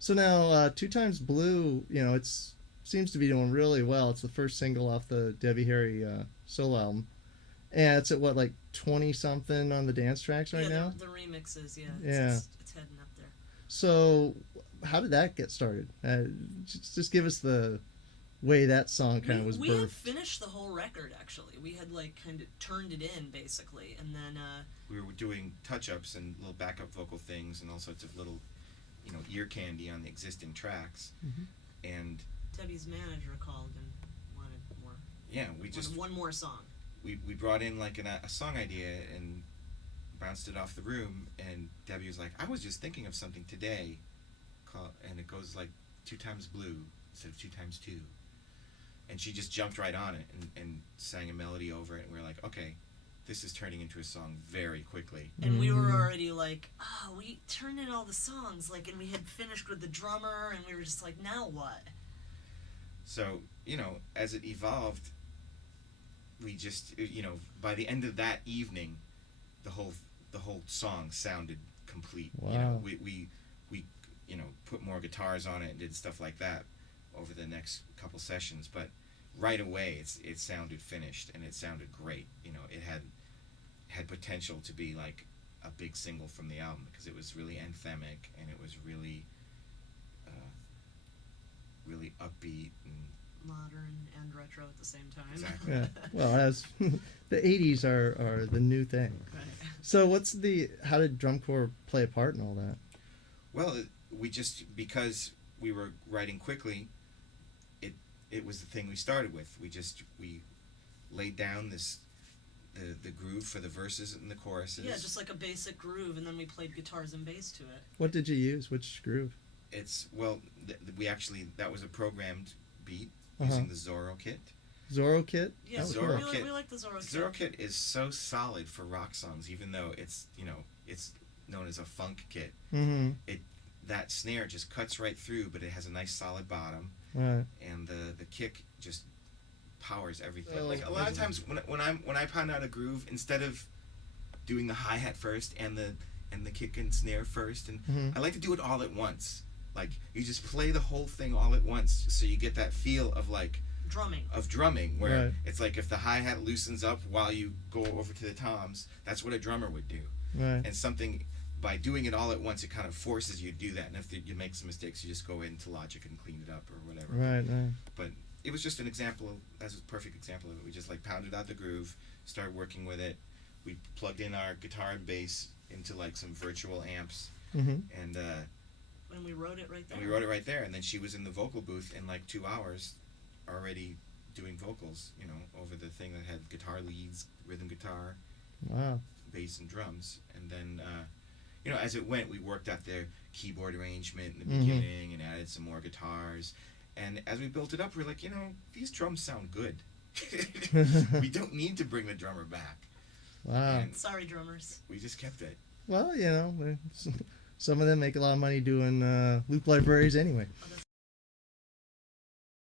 So now, Two Times Blue, it's seems to be doing really well. It's the first single off the Debbie Harry solo album, and it's at what, like 20 something on the dance tracks right now. The remixes, Yeah. it's heading up there. So, how did that get started? Just give us the way that song kind of was We birthed. had finished the whole record, actually. We had like kind of turned it in, basically, and then We were doing touch-ups and little backup vocal things and all sorts of little, ear candy on the existing tracks. Mhm. And Debbie's manager called and wanted more. yeah, we just Wanted one more song. we brought in like a song idea and bounced it off the room. And Debbie was like, "I was just thinking of something today, and it goes like 2 times blue instead of 2 times 2." And she just jumped right on it and sang a melody over it. And we were like, okay, this is turning into a song very quickly. And we were already like, we turned in all the songs, like, and we had finished with the drummer, and we were just like, now what? So, as it evolved, we just, by the end of that evening, the whole song sounded complete. Wow. We put more guitars on it and did stuff like that over the next couple sessions, but right away it sounded finished and it sounded great. It had potential to be like a big single from the album because it was really anthemic and it was really really upbeat and Modern and retro at the same time. Exactly. Yeah. Well, as the 80s are the new thing. Right. So how did DrumCore play a part in all that? well, we just, because we were writing quickly, it was the thing we started with. We laid down the groove for the verses and the choruses. Yeah, just like a basic groove, and then we played guitars and bass to it. What did you use? Which groove? That was a programmed beat Uh-huh. using the Zorro kit. Zorro kit? Yeah, That was Zorro cool. kit. we like the Zorro kit. Zorro kit is so solid for rock songs, even though it's known as a funk kit. Mm-hmm. That snare just cuts right through, but it has a nice solid bottom, Right. and the kick just powers everything. Oh, Like a lot of times when I pound out a groove, instead of doing the hi-hat first and the kick and snare first, and Mhm. I like to do it all at once. Like you just play the whole thing all at once, so you get that feel of drumming, where Right. it's like if the hi-hat loosens up while you go over to the toms, that's what a drummer would do. Right. And by doing it all at once, it kind of forces you to do that. And if you make some mistakes, you just go into Logic and clean it up or whatever. Right. But it was just an example. That's a perfect example of it. We just like pounded out the groove, started working with it. We plugged in our guitar and bass into like some virtual amps, Mm-hmm. and we wrote it right there. And then she was in the vocal booth in like 2 hours, already doing vocals. Over the thing that had guitar leads, rhythm guitar, Wow. bass, and drums. And then as it went, we worked out their keyboard arrangement in the Mhm. beginning and added some more guitars. And as we built it up, we were like, these drums sound good. We don't need to bring the drummer back. Wow. And Sorry, drummers. we just kept it. Well, some of them make a lot of money doing loop libraries anyway. Oh, that's